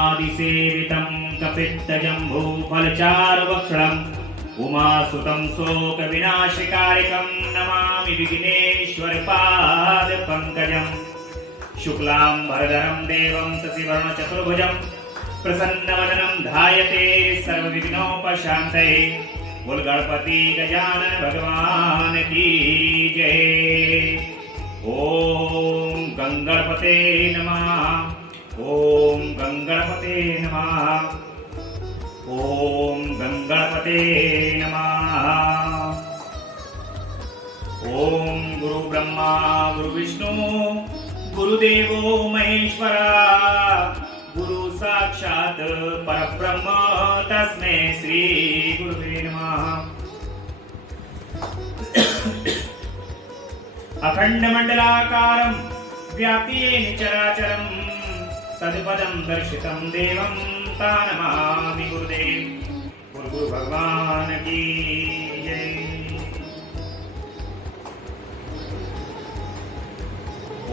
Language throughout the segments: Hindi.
ब्रह्मादिसेवितं कपित्तजम्बूफलचारुवक्त्रम् उमासुतं शोकविनाशकारिकं नमामि विघ्नेश्वरपादपङ्कजम् शुक्लाम्बरधरं देवं शशिवर्णचतुर्भुजं प्रसन्नवदनं ध्यायते सर्वविघ्नोपशान्तये। बोल गणपति गजानन भगवान की जय। ओम गंगणपते नमः। ओम गंगणपते नमः। ओम गंगणपते नमः। ओम गुरु ब्रह्मा गुरु विष्णु गुरुदेवो महेश्वरा गुरु साक्षात परब्रह्म तस्मै श्री गुरुवे नमः। अखंड मंडलाकारं व्याप्येन चराचरं तत्पदं दर्शितं देवं तानमामि गुरुदेव। गुरु भगवान की जय।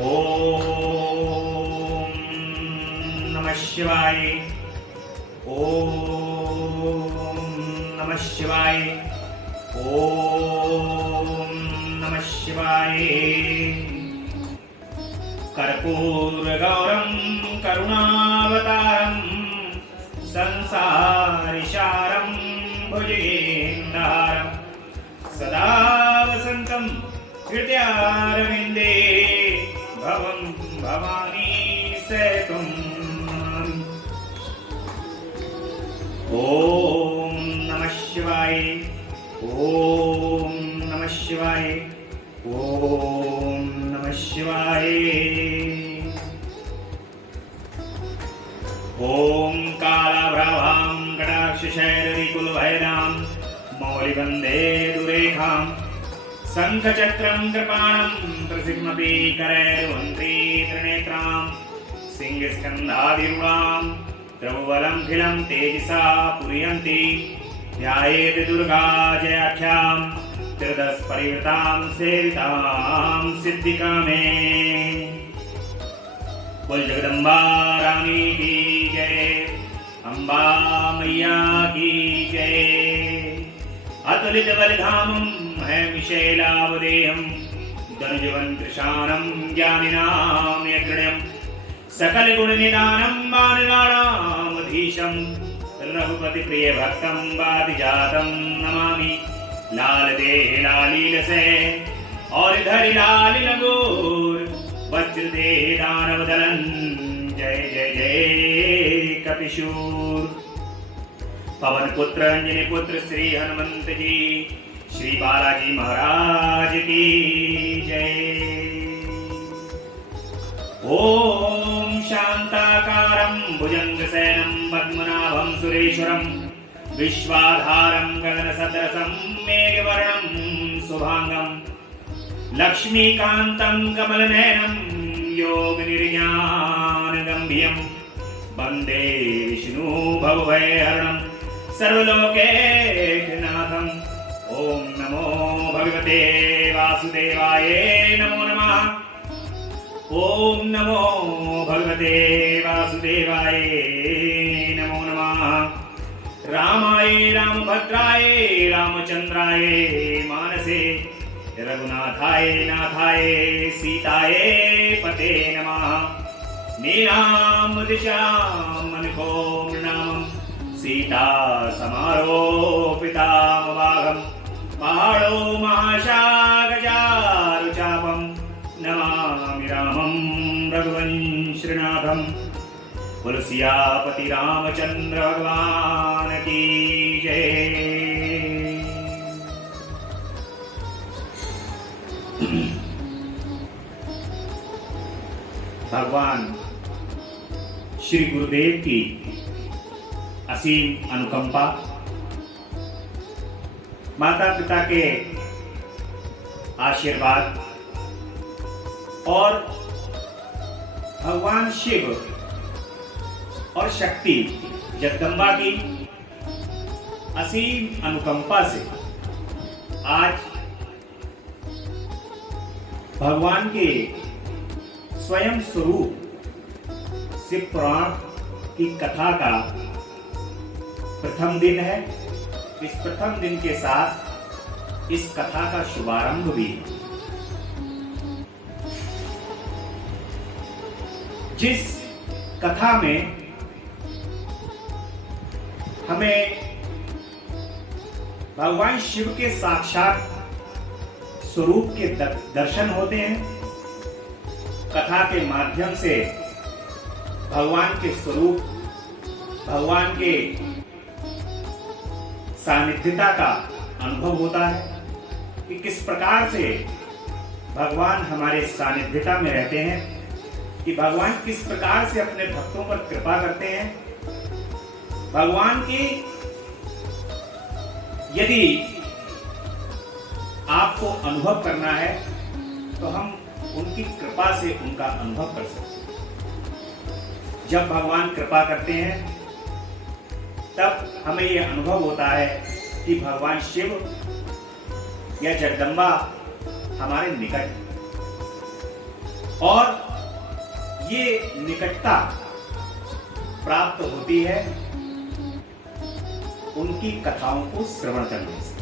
ओम नमः शिवाय। ओम नमः शिवाय। ओम नमः शिवाय। कर्पूरगौरं करुणावतारं संसारसारं भुजगेन्द्रहारं सदा वसन्तं हृदयारविन्दे भवं भवानी सेतुम्। ओम नमः शिवाय। ओम नमः शिवाय। ओम नमः शिवाय। ओम कालाभ्रावां कटाक्षशैलरिकुलभैरां मौलिबन्धे दुरेखां शङ्खचक्रं कृपाणं प्रसिद्धमपि करैर्वन्त्री त्रिनेत्रां सिंहस्कन्धाधिरूढां द्रौबलं खिलं तेजसा पूरयन्ति ध्यायेत् दुर्गा जयाख्यां त्रिदश परिवृतां सेवितां सिद्धिकामे। बोल जगदम्बा रानी की जय। अम्बा मैया की जय। अतुलित बलधामं हैमिशैलावदेहं धनुजवन्कृशानं ज्ञानिनां यज्ञं सकल गुण निदानं मानवाणामधीशं रघुपति प्रिय भक्तं वादिजातं नमामि। लाल देह लालीलसे और धरि लाल लगोर वज्र देह दानव दलन जय जय जय कपिशूर। पवन पुत्र अंजनी पुत्र श्री हनुमंत जी श्री बालाजी महाराज की जय। ओम शांताकारं भुजंगशयनं पद्मनाभं सुरेश्वरं विश्वाधारं गगनसदृशं मेघवर्णं शुभांगं लक्ष्मीकान्तं कमलनयनं योगनिर्ज्ञानगम्भीरं वन्दे विष्णु भवभयहरणं सर्वलोकैकनाथम्। ओम नमो भगवते वासुदेवाय नमो नमः। ओम नमो भगवते वासुदेवाय नमो नमः। रामाय रामभद्राय रामचंद्राय मानसे रघुनाथाय नाथाय सीताय पते नमः। नीलाम दिशां मनखो मृणामं सीता समारोपितामवाघं पहाड़ो महाशागजारुचापं नमामि रामं रघुवंशनाथं। बोलो सियापति रामचंद्र भगवान की जय। भगवान श्री गुरुदेव की असीम अनुकंपा, माता पिता के आशीर्वाद और भगवान शिव और शक्ति जगदम्बा की असीम अनुकंपा से आज भगवान के स्वयं स्वरूप शिव पुराण की कथा का प्रथम दिन है। इस प्रथम दिन के साथ इस कथा का शुभारंभ भी है। जिस कथा में हमें भगवान शिव के साक्षात स्वरूप के दर्शन होते हैं, कथा के माध्यम से भगवान के स्वरूप, भगवान के सानिध्यता का अनुभव होता है कि किस प्रकार से भगवान हमारे सानिध्यता में रहते हैं, कि भगवान किस प्रकार से अपने भक्तों पर कृपा करते हैं। भगवान की यदि आपको अनुभव करना है तो हम उनकी कृपा से उनका अनुभव कर सकते हैं। जब भगवान कृपा करते हैं तब हमें यह अनुभव होता है कि भगवान शिव या जगदम्बा हमारे निकट है, और ये निकटता प्राप्त होती है उनकी कथाओं को श्रवण करने से।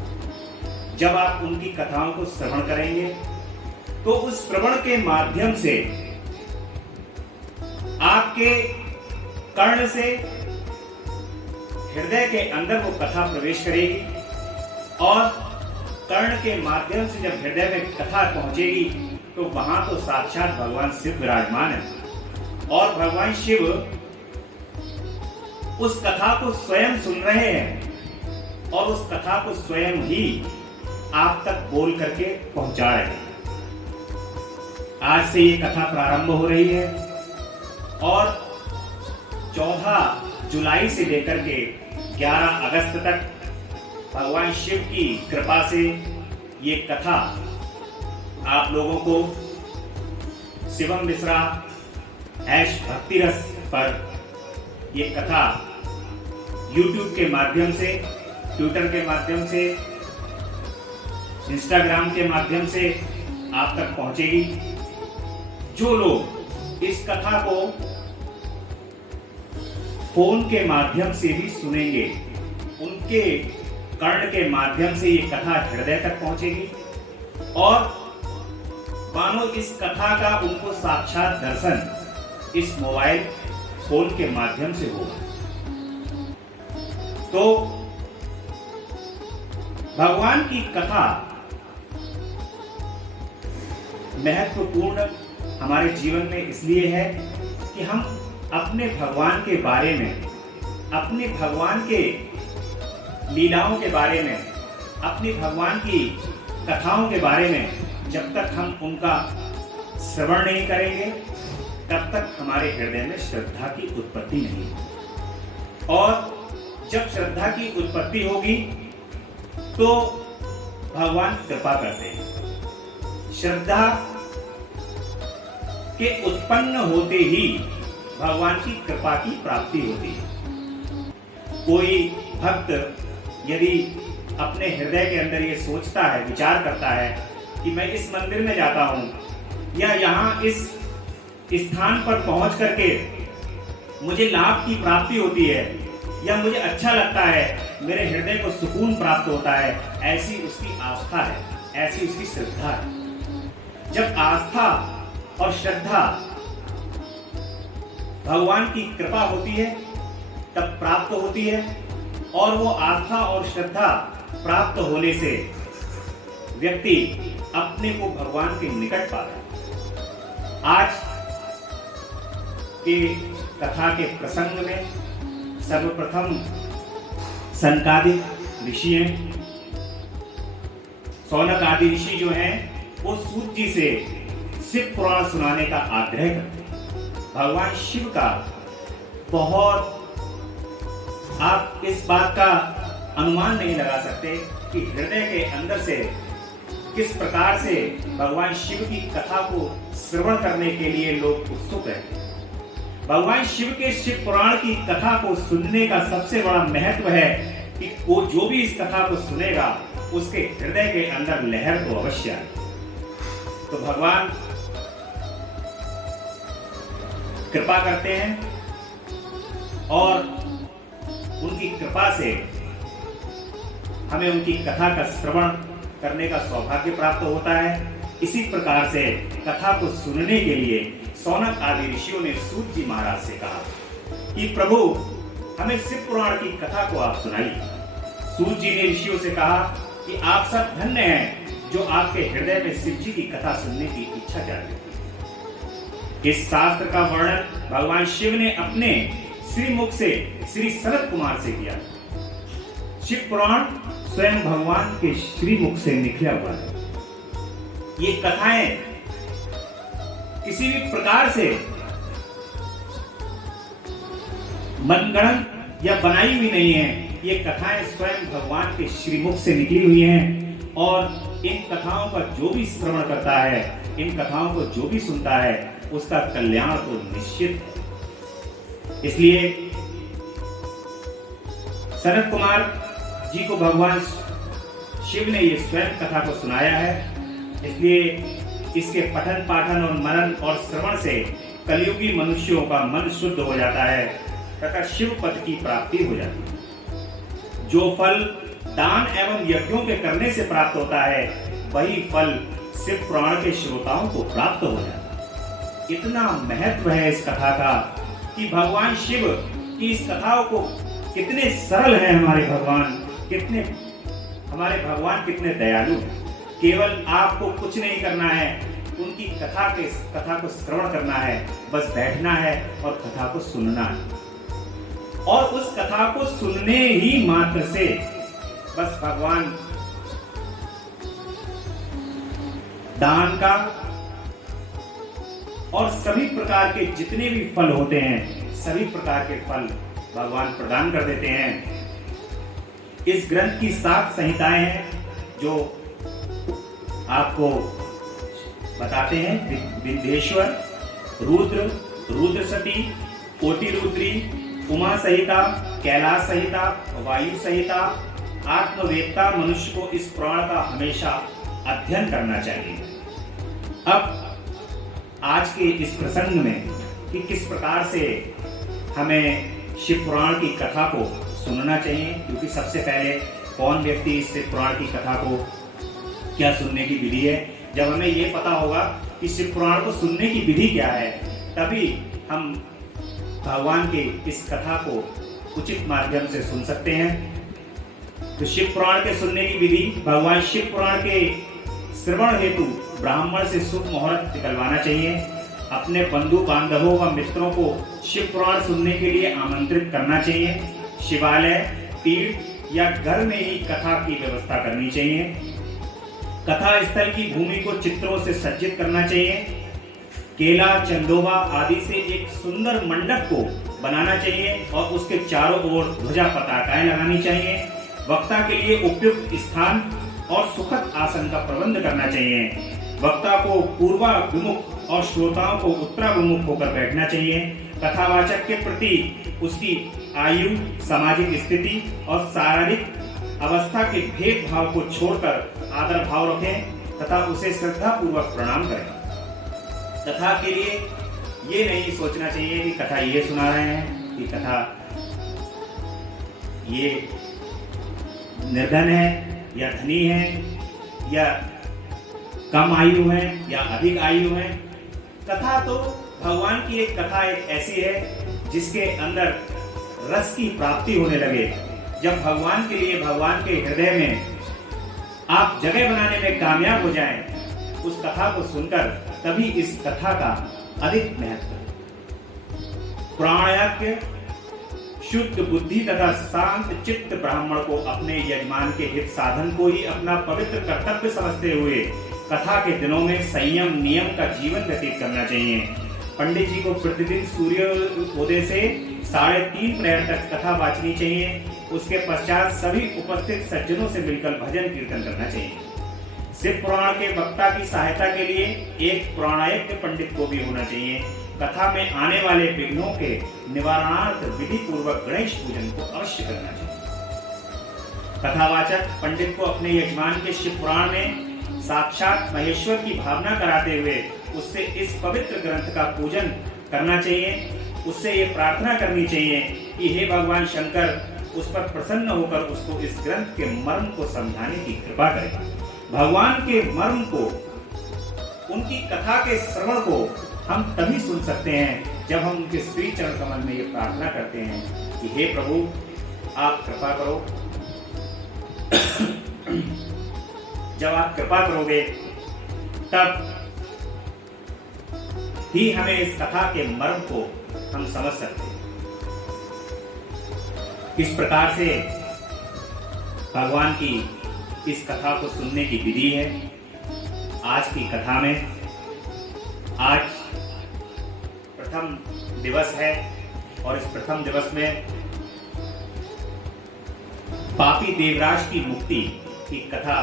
जब आप उनकी कथाओं को श्रवण करेंगे तो उस श्रवण के माध्यम से आपके कर्ण से हृदय के अंदर वो कथा प्रवेश करेगी, और कर्ण के माध्यम से जब हृदय में कथा पहुंचेगी तो वहां तो साक्षात भगवान शिव विराजमान है, और भगवान शिव उस कथा को स्वयं सुन रहे हैं और उस कथा को स्वयं ही आप तक बोल करके पहुंचा रहे हैं। आज से ये कथा प्रारंभ हो रही है और 14 जुलाई से लेकर के 11 अगस्त तक भगवान शिव की कृपा से ये कथा आप लोगों को शिवम मिश्रा #भक्तिरस पर ये कथा YouTube के माध्यम से, ट्विटर के माध्यम से, इंस्टाग्राम के माध्यम से आप तक पहुंचेगी। जो लोग इस कथा को फोन के माध्यम से भी सुनेंगे, उनके कर्ण के माध्यम से ये कथा हृदय तक पहुंचेगी, और मानो इस कथा का उनको साक्षात दर्शन इस मोबाइल फोन के माध्यम से होगा। तो भगवान की कथा महत्वपूर्ण हमारे जीवन में इसलिए है कि हम अपने भगवान के बारे में, अपने भगवान के लीलाओं के बारे में, अपने भगवान की कथाओं के बारे में जब तक हम उनका श्रवण नहीं करेंगे तब तक हमारे हृदय में श्रद्धा की उत्पत्ति नहीं होगी, और जब श्रद्धा की उत्पत्ति होगी तो भगवान कृपा करते हैं। श्रद्धा के उत्पन्न होते ही भगवान की कृपा की प्राप्ति होती है। कोई भक्त यदि अपने हृदय के अंदर ये सोचता है, विचार करता है कि मैं इस मंदिर में जाता हूं, या यहाँ इस स्थान पर पहुंच करके मुझे लाभ की प्राप्ति होती है, या मुझे अच्छा लगता है, मेरे हृदय को सुकून प्राप्त होता है, ऐसी उसकी आस्था है, ऐसी उसकी श्रद्धा है। जब आस्था और श्रद्धा भगवान की कृपा होती है तब प्राप्त होती है, और वो आस्था और श्रद्धा प्राप्त होने से व्यक्ति अपने को भगवान के निकट पाता है। आज के कथा के प्रसंग में सर्वप्रथम सनकादिक ऋषि हैं, सौनक आदि ऋषि जो हैं वो सूत जी से शिव पुराण सुनाने का आग्रह करते हैं। भगवान शिव का बहुत, आप इस बात का अनुमान नहीं लगा सकते कि हृदय के अंदर से किस प्रकार से भगवान शिव की कथा को श्रवण करने के लिए लोग उत्सुक रहते हैं। भगवान शिव के शिव पुराण की कथा को सुनने का सबसे बड़ा महत्व है कि वो जो भी इस कथा को सुनेगा उसके हृदय के अंदर लहर तो अवश्य आए। तो भगवान कृपा करते हैं और उनकी कृपा से हमें उनकी कथा का श्रवण करने का सौभाग्य प्राप्त होता है। इसी प्रकार से कथा को सुनने के लिए सौनक आदि ऋषियों ने सूत जी महाराज से कहा कि प्रभु हमें शिव पुराण की कथा को आप सुनाइए। सूत जी ने ऋषियों से कहा कि आप सब धन्य हैं जो आपके हृदय में शिव जी की कथा सुनने की इच्छा जागृत हुई। इस शास्त्र का वर्णन भगवान शिव ने अपने श्री मुख से श्री सनत कुमार से किया। शिव पुराण स्वयं भगवान के श्री मुख से निकला हुआ है। ये कथाएं किसी भी प्रकार से मनगढ़ंत या बनाई हुई नहीं है। ये कथाएं स्वयं भगवान के श्रीमुख से निकली हुई हैं और इन कथाओं का जो भी श्रवण करता है, इन कथाओं को जो भी सुनता है, उसका कल्याण तो निश्चित है। इसलिए सनत कुमार जी को भगवान शिव ने ये स्वयं कथा को सुनाया है। इसलिए इसके पठन पाठन और मनन और श्रवण से कलियुगी मनुष्यों का मन शुद्ध हो जाता है तथा शिव पद की प्राप्ति हो जाती है। जो फल दान एवं यज्ञों के करने से प्राप्त होता है, वही फल शिव पुराण के श्रोताओं को प्राप्त हो जाता है। इतना महत्व है इस कथा का कि भगवान शिव की इस कथाओं को कितने सरल हैं हमारे भगवान कितने दयालु हैं। केवल आपको कुछ नहीं करना है, उनकी कथा को श्रवण करना है, बस बैठना है और कथा को सुनना है। और उस कथा को सुनने ही मात्र से बस भगवान दान का और सभी प्रकार के जितने भी फल होते हैं, सभी प्रकार के फल भगवान प्रदान कर देते हैं। इस ग्रंथ की 7 संहिताएं हैं जो आपको बताते हैं। विंध्येश्वर, रुद्र, रुद्र सती, कोटि रुद्री, उमा संहिता, कैलाश संहिता, वायु संहिता। आत्मवेत्ता मनुष्य को इस पुराण का हमेशा अध्ययन करना चाहिए। अब आज के इस प्रसंग में कि किस प्रकार से हमें शिव पुराण की कथा को सुनना चाहिए, क्योंकि सबसे पहले कौन व्यक्ति इस शिव पुराण की कथा को क्या सुनने की विधि है। जब हमें ये पता होगा कि शिव पुराण को सुनने की विधि क्या है, तभी हम भगवान के इस कथा को उचित माध्यम से सुन सकते हैं। तो शिव पुराण के सुनने की विधि, भगवान शिव पुराण के श्रवण हेतु ब्राह्मण से शुभ मुहूर्त निकलवाना चाहिए। अपने बंधु बांधवों व मित्रों को शिव पुराण सुनने के लिए आमंत्रित करना चाहिए। शिवालय, तीर्थ या घर में ही कथा की व्यवस्था करनी चाहिए। कथा स्थल की भूमि को चित्रों से सज्जित करना चाहिए। केला, चंदोबा आदि से एक सुंदर मंडप को बनाना चाहिए और उसके चारों ओर ध्वजा पताकाएं लगानी चाहिए। वक्ता के लिए उपयुक्त स्थान और सुखद आसन का प्रबंध करना चाहिए। वक्ता को पूर्वाभिमुख और श्रोताओं को उत्तराभिमुख होकर बैठना चाहिए। कथावाचक के प्रति उसकी आयु, सामाजिक स्थिति और शारीरिक अवस्था के भेदभाव को छोड़कर आदर भाव रखें तथा उसे श्रद्धा पूर्वक प्रणाम करें। कथा के लिए ये नहीं सोचना चाहिए कि कथा ये सुना रहे हैं, कि कथा ये निर्धन है या धनी है या कम आयु है या अधिक आयु है। कथा तो भगवान की एक कथा एक ऐसी है जिसके अंदर रस की प्राप्ति होने लगे। जब भगवान के लिए, भगवान के हृदय में आप जगह बनाने में कामयाब हो जाएं, उस कथा को सुनकर, तभी इस कथा का अधिक महत्व है। प्राणयज्ञ शुद्ध बुद्धि तथा शांत चित्त ब्राह्मण को अपने यजमान के हित साधन को ही अपना पवित्र कर्तव्य समझते हुए कथा के दिनों में संयम नियम का जीवन व्यतीत करना चाहिए। पंडित जी को प्रतिदिन सूर्योदय से 3:30 प्रहर तक कथा वाचनी चाहिए। उसके पश्चात सभी उपस्थित सज्जनों से मिलकर भजन कीर्तन करना चाहिए। शिव पुराण के वक्ता की सहायता के लिए एक पुराणायज्ञ पंडित को भी होना चाहिए। कथा में आने वाले विघ्नों के निवारणार्थ विधि पूर्वक गणेश पूजन को अवश्य करना चाहिए। कथावाचक पंडित को अपने यजमान के शिव पुराण में साक्षात महेश्वर की भावना कराते हुए उससे इस पवित्र ग्रंथ का पूजन करना चाहिए। उससे ये प्रार्थना करनी चाहिए कि हे भगवान शंकर उस पर प्रसन्न होकर उसको इस ग्रंथ के मर्म को समझाने की कृपा करें। भगवान के मर्म को, उनकी कथा के श्रवण को हम तभी सुन सकते हैं जब हम उनके श्री चरण कमल में ये प्रार्थना करते हैं कि हे प्रभु आप कृपा करो। जब आप कृपा करोगे तब ही हमें इस कथा के मर्म को हम समझ सकते हैं। इस प्रकार से भगवान की इस कथा को सुनने की विधि है। आज की कथा में आज प्रथम दिवस है और इस प्रथम दिवस में पापी देवराज की मुक्ति की कथा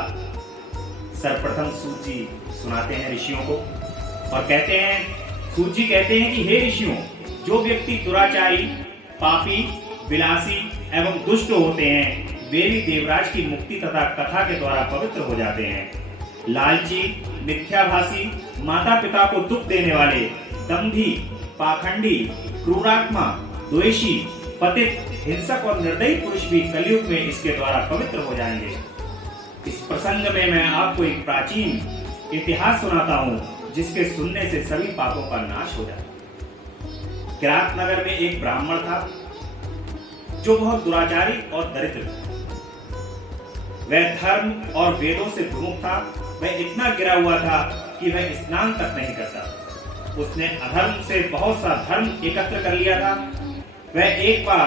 सर्वप्रथम सूत जी सुनाते हैं ऋषियों को और कहते हैं, सूत जी कहते हैं कि हे ऋषियों, जो व्यक्ति दुराचारी, पापी, विलासी एवं दुष्ट होते हैं वे भी देवराज की मुक्ति तथा कथा के द्वारा पवित्र हो जाते हैं। लालची, मिथ्याभासी, माता पिता को दुख देने वाले, दंभी, पाखंडी, क्रूरात्मा, द्वेषी, पतित, हिंसक और निर्दयी पुरुष भी कलयुग में इसके द्वारा पवित्र हो जाएंगे। इस प्रसंग में मैं आपको एक प्राचीन इतिहास सुनाता हूँ जिसके सुनने से सभी पापों का नाश हो जाता। किरात नगर में एक ब्राह्मण था जो बहुत दुराचारी और दरिद्र था। वह धर्म और वेदों से विमुख था। वह इतना गिरा हुआ था कि वह स्नान तक नहीं करता। उसने अधर्म से बहुत सा धर्म एकत्र कर लिया था। वह एक बार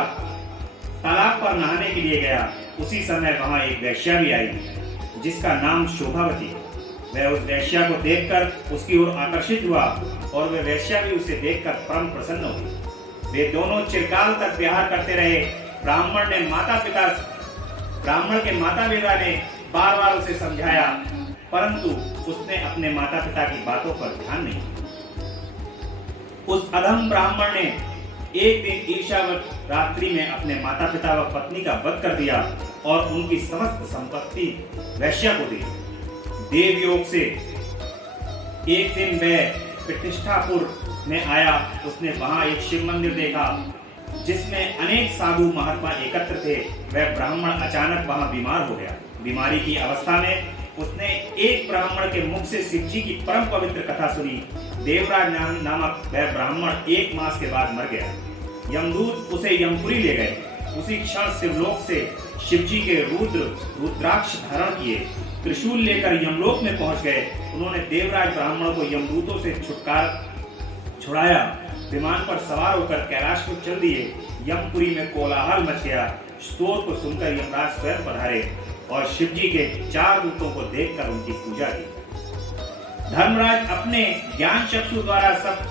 तालाब पर नहाने के लिए गया। उसी समय वहां एक वेश्या भी आई जिसका नाम शोभावती। वह उस वेश्या को देखकर उसकी ओर आकर्षित हुआ और वह वेश्या भी उसे देखकर परम प्रसन्न हुई। वे दोनों चिरकाल तक विहार करते रहे। ब्राह्मण के माता पिता ने बार बार उसे समझाया, परंतु उसने अपने माता पिता की बातों पर ध्यान नहीं दिया। उस अधम ब्राह्मण ने एक दिन ईर्ष्यावश रात्रि में अपने माता पिता व पत्नी का वध कर दिया और उनकी समस्त संपत्ति वैश्या को दी। देवयोग से एक दिन वह प्रतिष्ठापुर में आया। उसने वहां एक शिव मंदिर देखा जिसमें अनेक साधु महात्मा एकत्र थे। वह ब्राह्मण अचानक वहां बीमार हो गया। बीमारी की अवस्था में उसने एक ब्राह्मण के मुख से शिव जी की परम पवित्र कथा सुनी। देवराज नामक वह ब्राह्मण 1 मास के बाद मर गया। यमदूत उसे यमपुरी ले गए। उसी क्षण शिवलोक से शिव जी के रुद्राक्ष धारण किए त्रिशूल लेकर यमलोक में पहुंच गए। उन्होंने देवराज ब्राह्मण को यमदूतों से छुड़ाया। विमान पर सवार होकर कैलाश को चल दिए। यमपुरी में कोलाहल मच गया। शोर को सुनकर यमराज स्वयं पधारे और शिव जी के 4 दूतों को देखकर उनकी पूजा की। धर्मराज अपने ज्ञान चक्षु द्वारा सब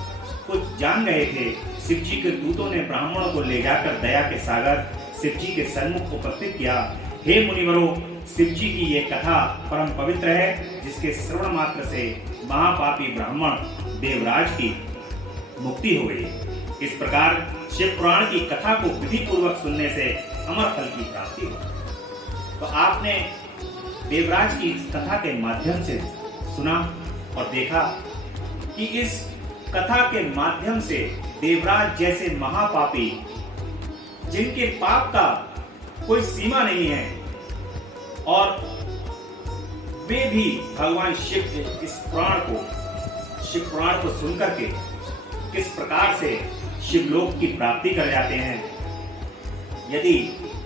कुछ जान गए थे। शिव जी के दूतों ने ब्राह्मणों को ले जाकर दया के सागर शिव जी के सन्मुख उपस्थित किया। हे मुनिवरों, शिव जी की ये कथा परम पवित्र है जिसके श्रवण मात्र से महापापी ब्राह्मण देवराज की मुक्ति हो गई। इस प्रकार शिव पुराण की कथा को विधि पूर्वक सुनने से अमर फल की प्राप्ति हो। तो आपने देवराज की इस कथा के माध्यम से सुना और देखा कि इस कथा के माध्यम से देवराज जैसे महापापी जिनके पाप का कोई सीमा नहीं है और वे भी भगवान शिव के इस शिव पुराण को सुनकर के किस प्रकार से शिवलोक की प्राप्ति कर जाते हैं। यदि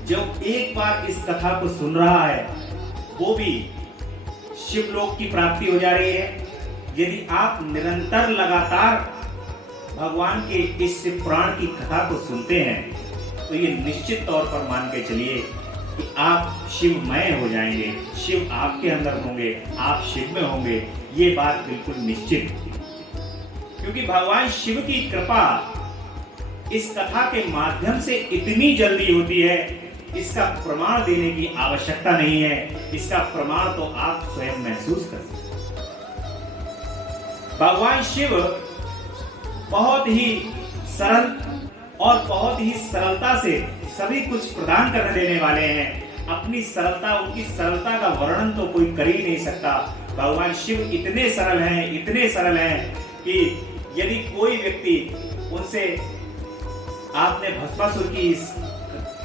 जो एक बार इस कथा को सुन रहा है वो भी शिवलोक की प्राप्ति हो जा रही है। यदि आप निरंतर लगातार भगवान के इस शिव पुराण की कथा को सुनते हैं तो ये निश्चित तौर पर मान के चलिए कि आप शिवमय हो जाएंगे। शिव आपके अंदर होंगे, आप शिव में होंगे, ये बात बिल्कुल निश्चित। क्योंकि भगवान शिव की कृपा इस कथा के माध्यम से इतनी जल्दी होती है, इसका प्रमाण देने की आवश्यकता नहीं है। इसका प्रमाण तो आप स्वयं महसूस कर सकते हैं। भगवान शिव बहुत ही सरल और बहुत ही सरलता से सभी कुछ प्रदान करने देने वाले हैं। अपनी सरलता, उनकी सरलता का वर्णन तो कोई कर ही नहीं सकता। भगवान शिव इतने सरल हैं कि यदि कोई व्यक्ति उनसे आपने भस्मासुर की इस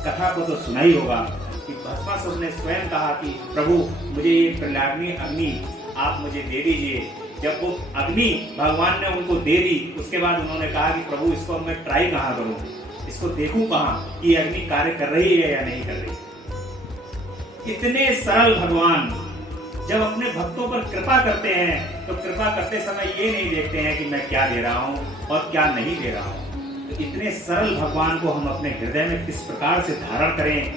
कथा को तो सुना ही होगा कि भस्मासुर ने स्वयं कहा कि प्रभु मुझे ये प्रलाग्नि अग्नि आप मुझे दे दीजिए। जब वो अग्नि भगवान ने उनको दे दी, उसके बाद उन्होंने कहा कि प्रभु इसको मैं ट्राई कहाँ करूं, इसको देखूं कहाँ कि अग्नि कार्य कर रही है या नहीं कर रही। इतने सरल भगवान जब अपने भक्तों पर कृपा करते हैं तो कृपा करते समय ये नहीं देखते हैं कि मैं क्या दे रहा हूं और क्या नहीं दे रहा हूं। तो इतने सरल भगवान को हम अपने हृदय में किस प्रकार से धारण करें,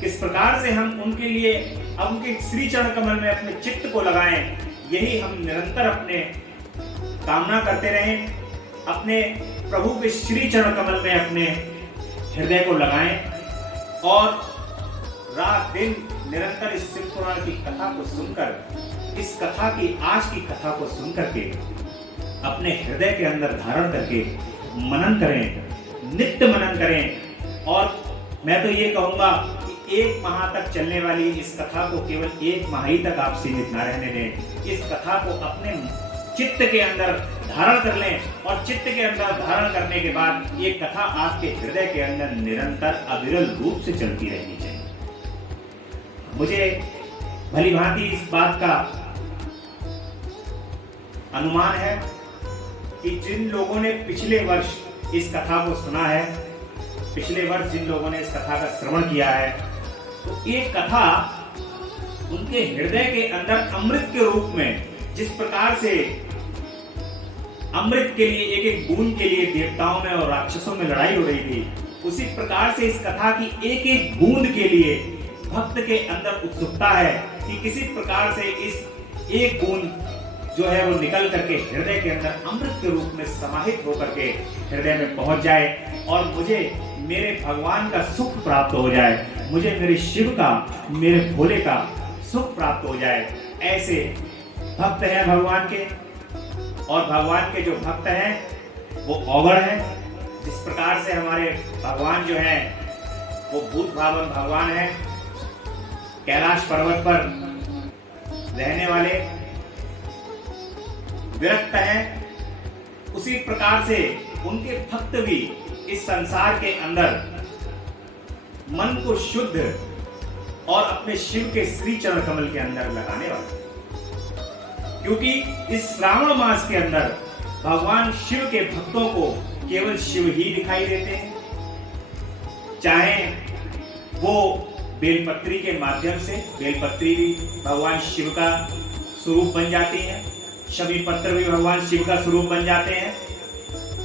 किस प्रकार से हम उनके लिए उनके श्री चरण कमल में अपने चित्त को लगाएं, यही हम निरंतर अपने कामना करते रहें। अपने प्रभु के श्री चरण कमल में अपने हृदय को लगाएं और रात दिन निरंतर इस शिव पुराण की कथा को सुनकर, इस कथा की आज की कथा को सुनकर के अपने हृदय के अंदर धारण करके मनन करें, नित्य मनन करें। और मैं तो ये कहूंगा कि 1 माह तक चलने वाली इस कथा को केवल 1 माह ही तक आप सीमित न रहने दें। इस कथा को अपने चित्त के अंदर धारण कर लें और चित्त के अंदर धारण करने के बाद ये कथा आपके हृदय के अंदर निरंतर अविरल रूप से चलती रहनी चाहिए। मुझे भली भांति इस बात का अनुमान है कि जिन लोगों ने पिछले वर्ष इस कथा को सुना है, पिछले वर्ष जिन लोगों ने इस कथा का श्रवण किया है, तो ये कथा उनके हृदय के अंदर अमृत के रूप में, जिस प्रकार से अमृत के लिए एक एक बूंद के लिए देवताओं में और राक्षसों में लड़ाई हो रही थी, उसी प्रकार से इस कथा की एक एक बूंद के लिए भक्त के अंदर उत्सुकता है कि किसी प्रकार से इस एक बूंद जो है वो निकल करके हृदय के अंदर अमृत के रूप में समाहित होकर के हृदय में पहुंच जाए और मुझे मेरे भगवान का सुख प्राप्त हो जाए, मुझे मेरे शिव का, मेरे भोले का सुख प्राप्त हो जाए। ऐसे भक्त हैं भगवान के, और भगवान के जो भक्त हैं वो औगड़ हैं। जिस प्रकार से हमारे भगवान जो हैं वो भूत भावन भगवान हैं, कैलाश पर्वत पर रहने वाले विरक्त हैं, उसी प्रकार से उनके भक्त भी इस संसार के अंदर मन को शुद्ध और अपने शिव के श्री चरण कमल के अंदर लगाने वाले, क्योंकि इस श्रावण मास के अंदर भगवान शिव के भक्तों को केवल शिव ही दिखाई देते हैं। चाहे वो बेलपत्री के माध्यम से, बेलपत्री भी भगवान शिव का स्वरूप बन जाती है, शमी पत्र भी भगवान शिव का स्वरूप बन जाते हैं,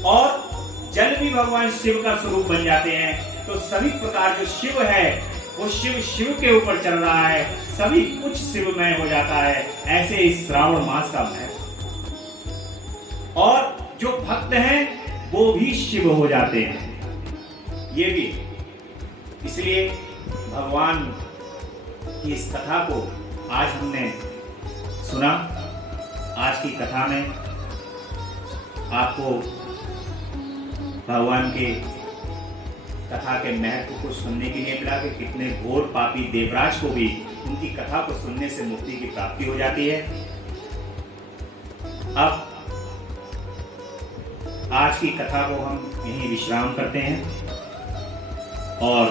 और जल भी भगवान शिव का स्वरूप बन जाते हैं। तो सभी प्रकार जो शिव है वो शिव शिव के ऊपर चल रहा है, सभी कुछ शिवमय हो जाता है। ऐसे इस श्रावण मास का महत्व, और जो भक्त हैं वो भी शिव हो जाते हैं, ये भी। इसलिए भगवान की इस कथा को आज हमने सुना। आज की कथा में आपको भगवान के कथा के महत्व को सुनने के लिए मिला कि कितने घोर पापी देवराज को भी उनकी कथा को सुनने से मुक्ति की प्राप्ति हो जाती है। अब आज की कथा को हम यहीं विश्राम करते हैं और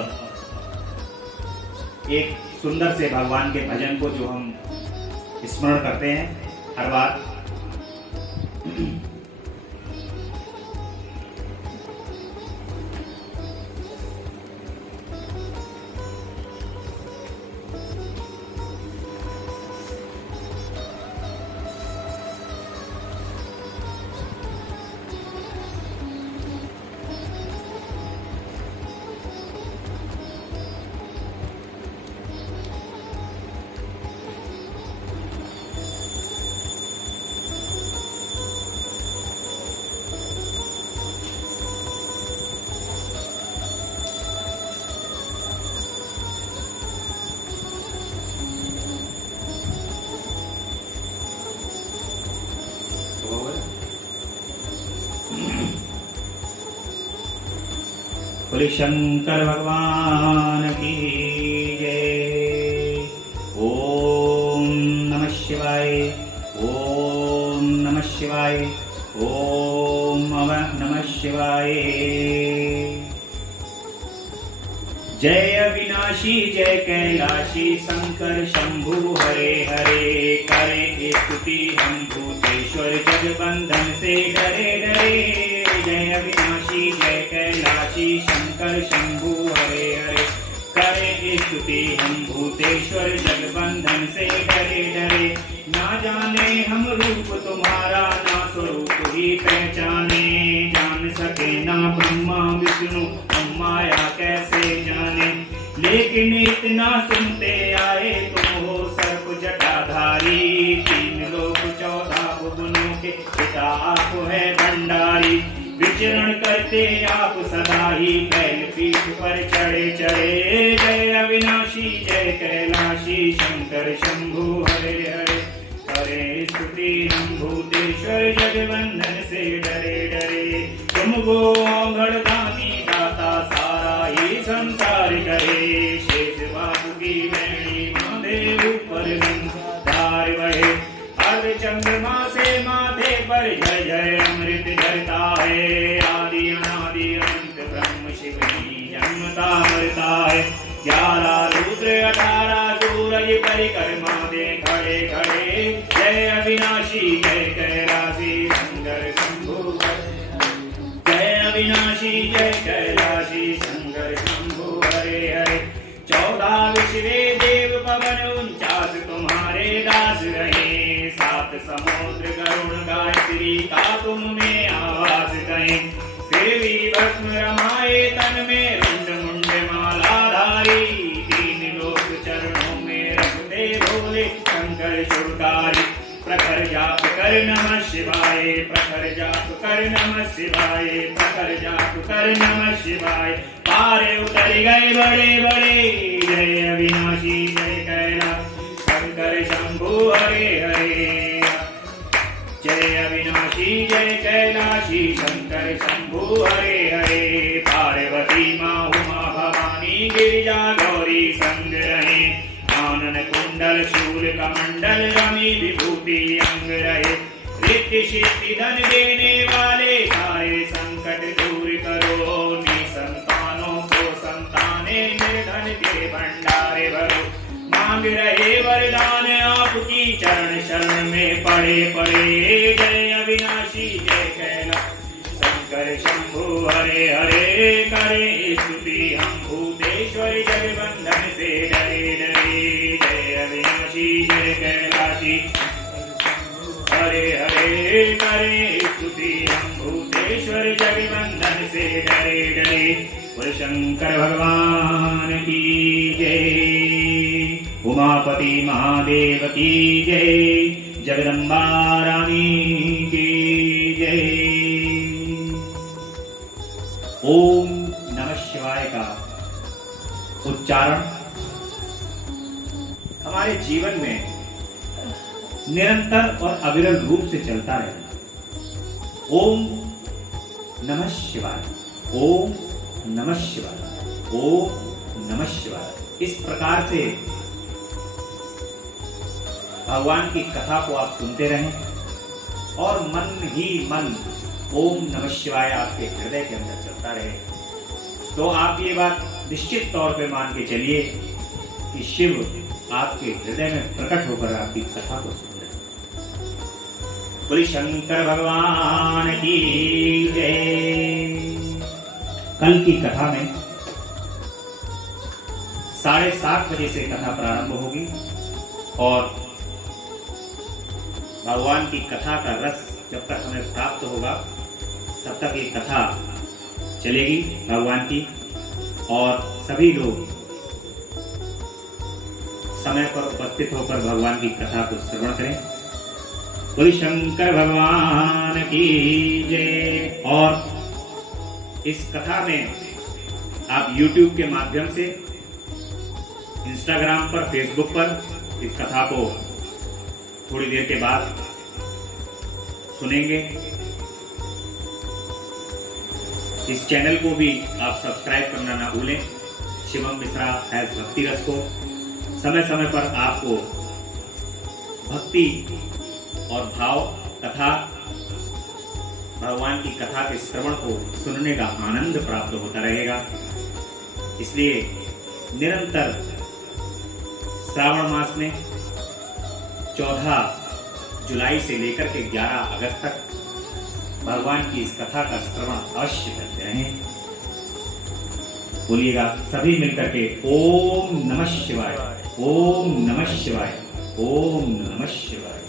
एक सुंदर से भगवान के भजन को जो हम स्मरण करते हैं हर बार। बोले शंकर भगवान की जय। ओम नमः शिवाय, ओम नमः शिवाय, ओम नमः शिवाय। जय अविनाशी जय कैलाशी शंकर शंभु हरे हरे। करे स्तुति हम भूतेश्वर जगबंधन से डरे डरे। जय अविनाशी जय कैलाशी शंकर शंभु हरे हरे। करे स्तुति हम भूतेश्वर जगबंधन से डरे डरे। ना जाने हम रूप तुम्हारा ना स्वरूप ही पहचाने। जान सके ना ब्रह्मा विष्णु हम माया कैसे जाने। लेकिन इतना सुनते आए तुम हो सर्प जटाधारी। 3 लोक 14 भुवनों के पिता आप है भंडारी। विचरण करते आप सदा ही बैल पीठ पर चढ़े चढ़े। जय अविनाशी जय कैलाशी शंकर शंभु हरे हरे। करे स्तुति हम भूतेश्वर जगबंधन से डरे डरे। तुम गो घड़दानी दाता सारा ही संसार करे। शेष बाबू की मैणी माथे ऊपर धार बहे। अर्ध चंद्रमा से माथे पर जय जय अमृत झरता है। आदि अनादि अनंत ब्रह्म शिव ही जन्मता मरता है। 11 रुद्र 18 सूरज परिक्रमा दे खड़े खड़े। जय अविनाशी जय कैलाशी शंकर शंभु। जय अविनाशी जय कैलाशी शंकर शंभु हरे हरे। 14 विश्वे देव पवन 49 तुम्हारे दास रहे। 7 समुद्र गरुण गायत्री का तुम में आवास कहे। फिर भी भस्म रमाए तन में रुंड मुंड मालाधारी। 3 लोक चरणों में रखते भोले शंकर शुभकारी। प्रखर जाप कर नमः शिवाय। प्रखर जाप कर नमः शिवाय। प्रखर जाप कर नमः शिवाय। पारे उतर गए बड़े बड़े। जय अविनाशी जय कैलाश शंकर शंभु हरे हरे। जय अविनाशी जय कैलाशी शंकर शंभु हरे हरे। पार्वती माँ उमा भवानी गिरिजा गौरी संग रहे। आनन कुंडल शूल कमंडल रमी विभूति अंग रहे। रिद्धि सिद्धि धन देने वाले सारे संकट दूर करो। निसंतानों को संताने निर्धन के भंडारे भरो। मांग रहे वरदान आपकी चरण शरण में पड़े पड़े। जय अविनाशी जय कैलाश शंकर शंभु हरे हरे। करे स्तुति हम भूतेश्वर जगबंधन से डरे डरे। जय अविनाशी जय कैलाशी हरे हरे। करे स्तुति हम भूतेश्वर जगबंधन से डरे डरे। बोल शंकर भगवान की जय। उमापति महादेव की जय। जगदम्बा रानी की जय। ओम नमः शिवाय का उच्चारण हमारे जीवन में निरंतर और अविरल रूप से चलता रहे। ओम नमः शिवाय। ओम नमः शिवाय। ओम नमः शिवाय। इस प्रकार से भगवान की कथा को आप सुनते रहें और मन ही मन ओम नमः शिवाय आपके हृदय के अंदर चलता रहे। तो आप ये बात निश्चित तौर पे मान के चलिए कि शिव आपके हृदय में प्रकट होकर आपकी कथा को सुन रहे हैं। बोली शंकर भगवान की जय। कल की कथा में 7:30 बजे से कथा प्रारंभ होगी और भगवान की कथा का रस जब तक हमें प्राप्त होगा तब तक ये कथा चलेगी भगवान की। और सभी लोग समय पर उपस्थित होकर भगवान की कथा को श्रवण करें। बोली शंकर भगवान की जय। और इस कथा में आप YouTube के माध्यम से, Instagram पर, Facebook पर इस कथा को थोड़ी देर के बाद सुनेंगे। इस चैनल को भी आप सब्सक्राइब करना ना भूलें। शिवम मिश्रा हैज भक्ति रस को समय समय पर आपको भक्ति और भाव तथा भगवान की कथा के श्रवण को सुनने का आनंद प्राप्त होता रहेगा। इसलिए निरंतर श्रावण मास में 14 जुलाई से लेकर के 11 अगस्त तक भगवान की इस कथा का श्रवण अवश्य करते रहें। बोलिएगा सभी मिलकर के ओम नमः शिवाय, ओम नमः शिवाय, ओम नमः शिवाय।